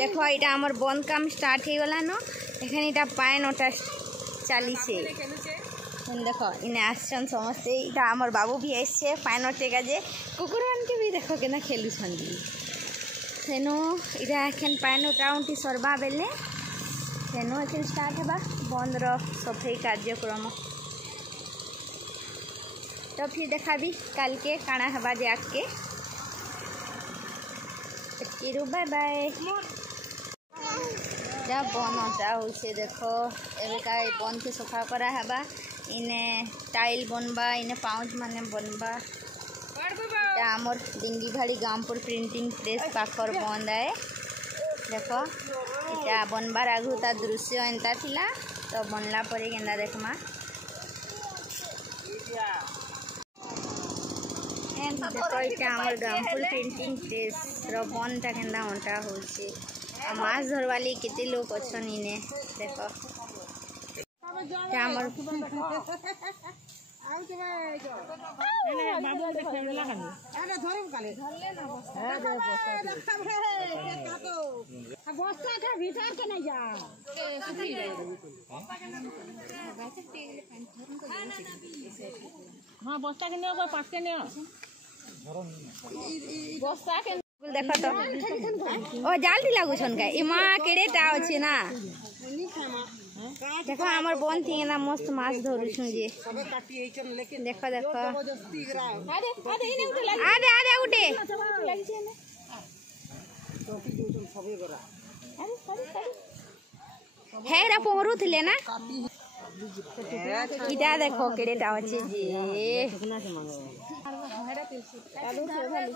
देखो यहाँ आमर बंद काम स्टार्ट हो गला न एखन इटा पान ओटा चलीसे देख इने आसन समस्ते इटा आमर बाबू भी आसছে पान ओटेगा जे कुकुर मानके भी देख केना खेलुछन तेनु इटा एखन पान ओटा उठी सरबा बेले तेनु एखन स्टार्ट हेबा बंद रो सफाई कार्यक्रम तो फिर देखा भी कल के काना हेबा जे आके बाय बाय जा बनटा होचे देखो एबेका बन के सफा करा हेबा इने टाइल बनबा इने पाउच माने बनबा आमर डिंगी भाड़ी गामपुर प्रिंटिंग प्रेस पाखर बंद है देखो इटा बनबार आगु ता दृश्य एंता थिला तो बनला परे केंदा देखमा देखो इटा आमर गामपुर प्रिंटिंग प्रेस रो बनटा केंदा अंटा होचे माछ धरवाली केते लोग अछन इने देखो आमर बाबू देखेला कानी अरे धरम काले धरले ना बस्ता का भीतर के नहीं जा हां बस्ता के नियो पास के नियो बस्ता के देखो तो ओ जाल दी लागु छन का इमा केडेटा अछि ना देखो हमर बन थी ना मस्त माछ धरु छु जे सबे काटी एचन लेकिन देखो देखो जबरदस्ती करा आदे इने उठे लागी आदे उठे लागी छे ना टोपी जोचन सबे करा अरे सरी हे रा पोहरू थिले ना इटा देखो केडेटा अछि जे सुना से मांगो हेरा कालू से भाली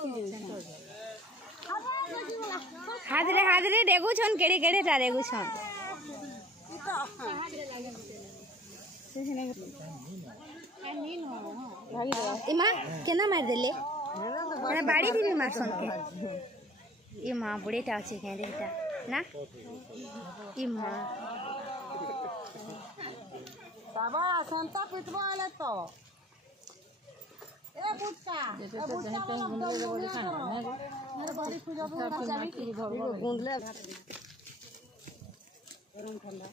हादरे डेगु छन केडे केडे ता डेगु छन इमा केना मार देले ना बाड़ी दिली मारसन के इमा बुढ़ेटा अछि के देटा ना इमा बाबा संता पिटवा आले तो ए बुटका ए बुटका बोले खाना मेरे बड़ी पूजा पूजा चाबी की गुंडले गरम ठंडा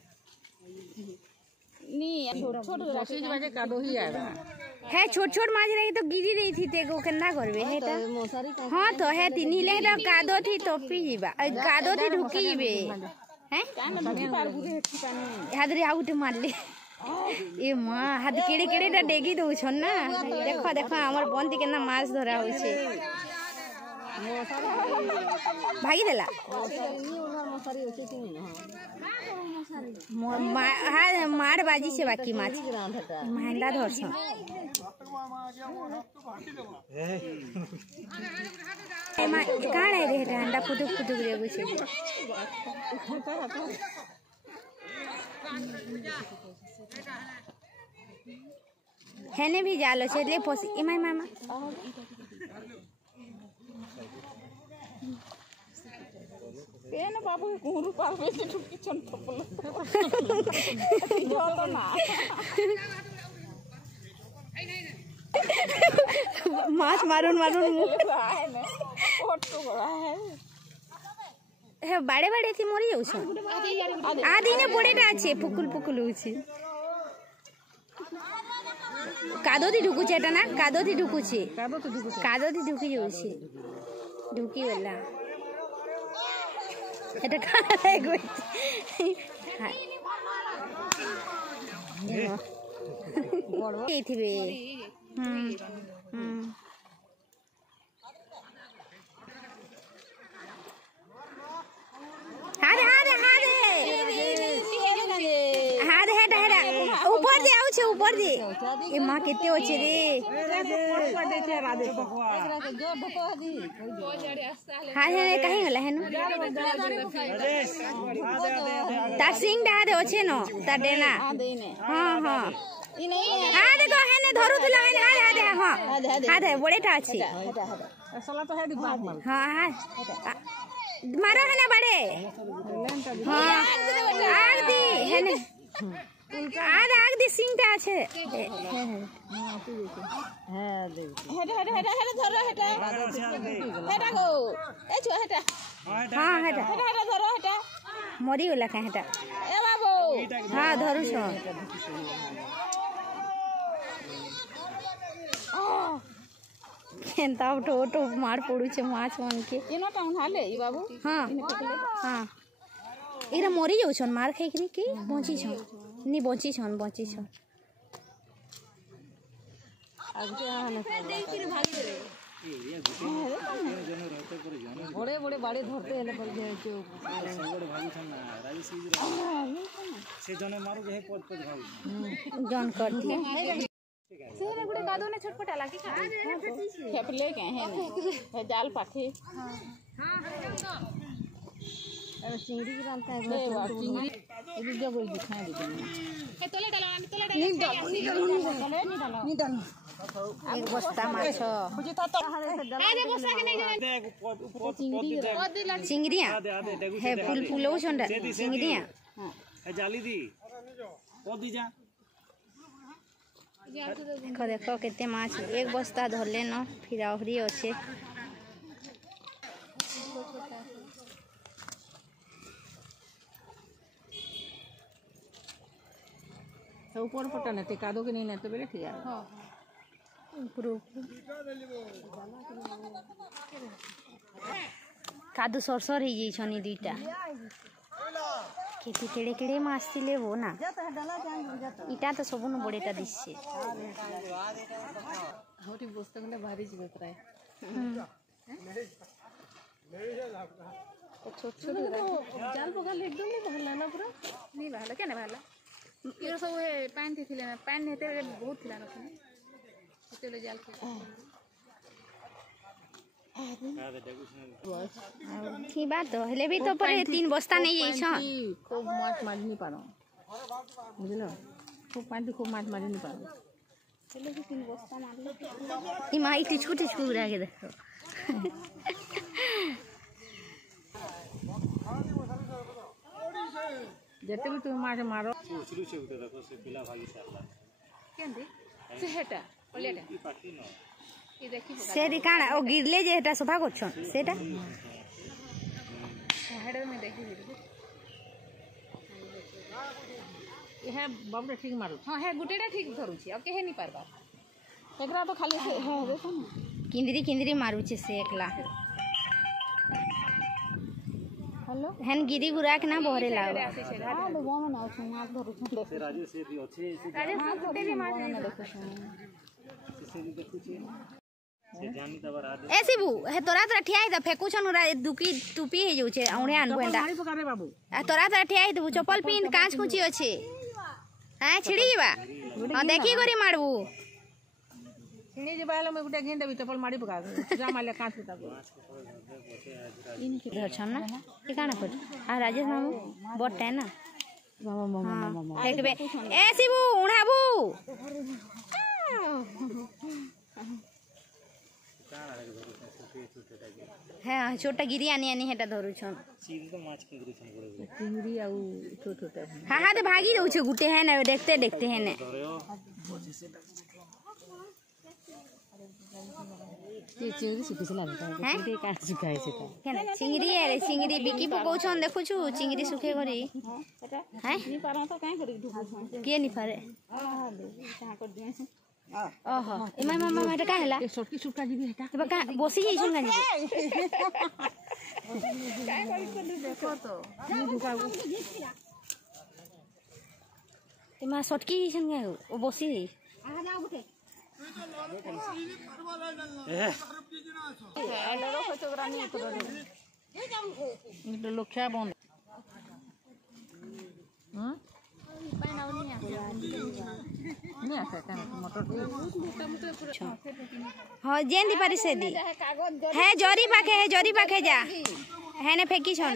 नहीं छोट चीज बाजे कादो ही आएगा है छोट माछ रही तो गिरी रही थी ते को केना करबे है त हां तो है तिनी ले तो कादो थी टोपी जीबा कादो थी ढुकी जीबे हैं कान ढुकी पार बुझे ठिकाने हादरे आउट मार ले ए मां हाथ केड़े केड़े ता डेगी दउ छन ना देखो देखो हमर बंती केना माछ धरा होय छे भागी देला मार बाजी से बाकी माछ महंगा धर छ काण है रे अंडा फुटुक फुटुक रे बुझे हेने भी जालो छे ले पोसी इमाय मामा पेन बाबू गुरु पार बेसी ठुकी छन थपल जो तो ना माछ मारून है ने फोटो बड़ा है बाड़े बाड़े थी मरी जाउ छ आधी ने बड़ेटा আছে पुकुल पुकुल होछि कादोती ढुकु छेटा ना कादोती ढुकु छे कादोती ढुकी जाउछि ढुकी गला এটা কানা লাগবে বড় এইথিবে हादे हेटा ऊपर दे आउ छे ऊपर दे ए मां केते होचे रे हां हे कहीं गला हेनु तार सिंह डा दे होचे न तार देना हां हां हां देखो हेने धरु दिला हेने हां बड़ेटा अछि सला तो हेडी बात मार हां हां मारो है ना बड़े हाँ आग दी है ने আর আগ দি সিংটা আছে হ্যাঁ দে হেটা হেটা হেটা হেটা ধরো হেটা হেটা গো এই ছুয়া হেটা হ্যাঁ হেটা হেটা হেটা ধরো হেটা মরি গলা কাঁ হেটা এ বাবু হ্যাঁ ধরুছ কেনতা ওটো ওটো মার পড়ুছে মাছ মানকে ইনোটা উঠালে ই বাবু হ্যাঁ হ্যাঁ এরা মরি যাউছন মার খাইকরি কি বଞ୍ଚିছন নি বଞ୍চিছন বড়ে বড়ে বাড়ি ধরতে এলে পরে জন कर दिए सेरे गुडे कादो ने छटपटा लागी का खेपले के है ने जाल पाखे अरे चिंगड़ी की डालता है चिंगड़ी ये वीडियो कोई दिखा दे ए तोले डालो नहीं डालो एक बस्ता माछ बुझी था तो ए दे बसा के नहीं चिंगड़िया है फूल फूलो छंडा चिंगड़िया ए जाली दी ओ दी जा देखो देखो केते माछ एक बस्ता धरले न फिर आहरी अच्छे ऊपर पटा ने कादो के नहीं नेते बेले ठीक है ऊपर कादो सरसर ही जाइछनी दुईटा केते केड़े केड़े माछ थिले हो ना इटा तो सबनु बड़ेटा दिसছে होटी बस्ता गले भारी जीव प्राय छोट छोट जाल पकाले एकदम नहीं भरला ना पूरा नहीं भाला क्या नहीं भाला ये सब है पैन थी थिले ना पैन हेते बहुत थिला ना चले जाल के की बात तो हेले भी तो पर 3 बस्ता नहीं जाइछ खूब माछ मारी नहीं पारो बुझलो खूब पानी खूब माछ मारी नहीं पारो हेले भी 3 बस्ता मारले ई माई टिचकू टिचकू उड़ा के देखो जते भी तुम माछ मारो उचलू से उठे देखो से पिला भागी सारला केंदे से हेटा ओलेटा ई पाखी न ई देखी से दिकाना ओ गिरले जे हेटा सफा करछन सेटा हेडर में देखी ये बाबू ठीक मारो हां है गुटेटा ठीक धरुची अब के है नहीं पारबा एकरा तो खाली से है देखो ना किंदरी किंदरी मारुचे से एकला हेलो हेन गिरी गुरा के ना बहरे लाओ हां तो वो में ना माछ धरुची से राजे से भी अच्छे से अरे गुटे भी माछ नहीं देखो से भी देखु छे से जानी तबर आ ए शिबू हे तोरा तोरा ठियाई द फेकुछन उरा दुकी टुपी हे जाउ छे औणे आनबेंडा मारी पका रे बाबू आ तोरा तोरा ठियाई दबु चप्पल पिन कांच कुची अछि हां छिड़ी जीवा हां देखी गोरी मारबू छिणी जे बाले में गुटे गेंद देबी चप्पल मारी पका जा माले कांच उता इनके धरछन ना के काना कर आ राजेश मामू बट है ना मामा देखबे ए शिबू उठाबू हाँ छोटा गिरी आनी आनी हेटा धरुछन चीन तो माछ के ग्रुसन पड़े चिंगड़ी आउ छोट छोट हाँ हाँ तो भागी दउ छे गुटे है ना देखते देखते है ना ये चिंगड़ी सुखी से लागता है हैं चिंगड़ी काट सुखाए से का केना चिंगरी अरे चिंगरी बिकी पकौछन देखु छु चिंगरी सुखे करी हैं नहीं पारा तो काहे करी ढुकू के नि पारे हां दे कहां कर दिए ओहो इमा मामा माटा का हला ये छोटकी सुखा जीबी हेटा तब का बोसी जइसन का काहे करी तो देखो तो नहीं ढुका इमा सटकी जइसन का ओ बोसी आ जाओ उठे हेलो फोटोग्राफ नहीं उतर ये लोखा बंद हां नहीं आता है मोटर हां जेंदी पारी से दी है जोरी पाखे जा है ने फेकी छन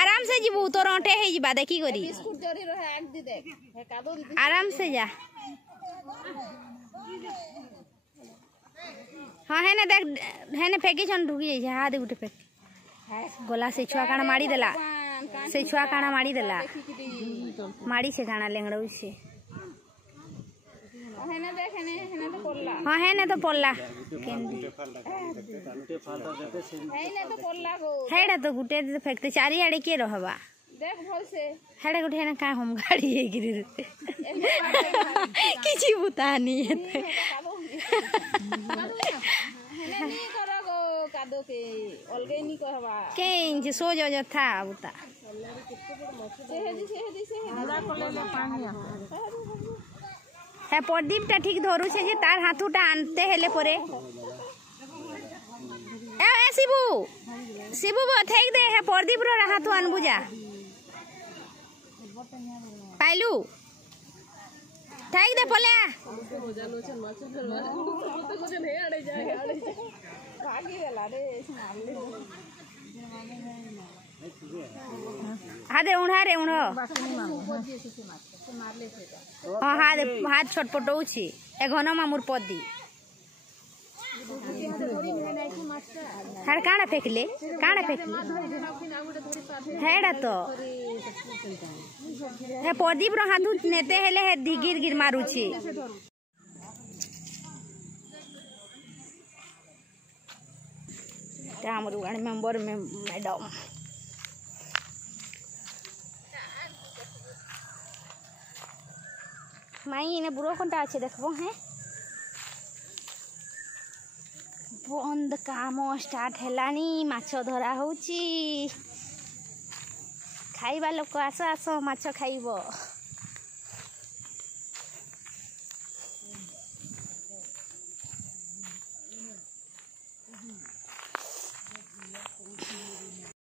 आराम से जीबू तोर ओटे हे जीबा देखी गोरी बिस्कुट जरी रहे आग दी देख है कादो दी आराम से जा हाँ है ना देख है ना फेकी छन ढुकी जाई हाथ उठे फेक गोला से छुआ काना मारी देला से छुआ काना मारी देला मारी से काना लेंगड़ो से हेने देख हेने तो पड़ला हाँ है ना तो पड़ला हेने तो पड़ला गो हेड़ा तो गुटे तो फेंकते चारी आड़े के रहबा देख भल से हेड़ा गुटे ना का हम गाड़ी है गिरी किछि बुता नहीं है हेने नी करो गो कादो के अलगे नी कहबा के इंच सो जो था बुता है प्रदीप टा ठीक धरू छे जे तार हाथुटा आनते हेले परे ए शिबू शिबू थेक दे है प्रदीप रो हाथु आनबु जा पाइलू थेक दे पले भागी देला रे मारले हादे उणा रे उणो हाँ हाथ हाथ छटपटौ छी ए घन मामुर पदी हर काना फेकले हेड़ा तो हे प्रदीप रो हाथ नेते हेले हे गिर गिर मारू छी हमर वार्ड मेंबर में मैडम माई ने बुरो कोनटा আছে देखबो हैं बंद काम स्टार्ट हेलानी माछ धरा होची खाइबा लोक आस आस माछ खाइबो।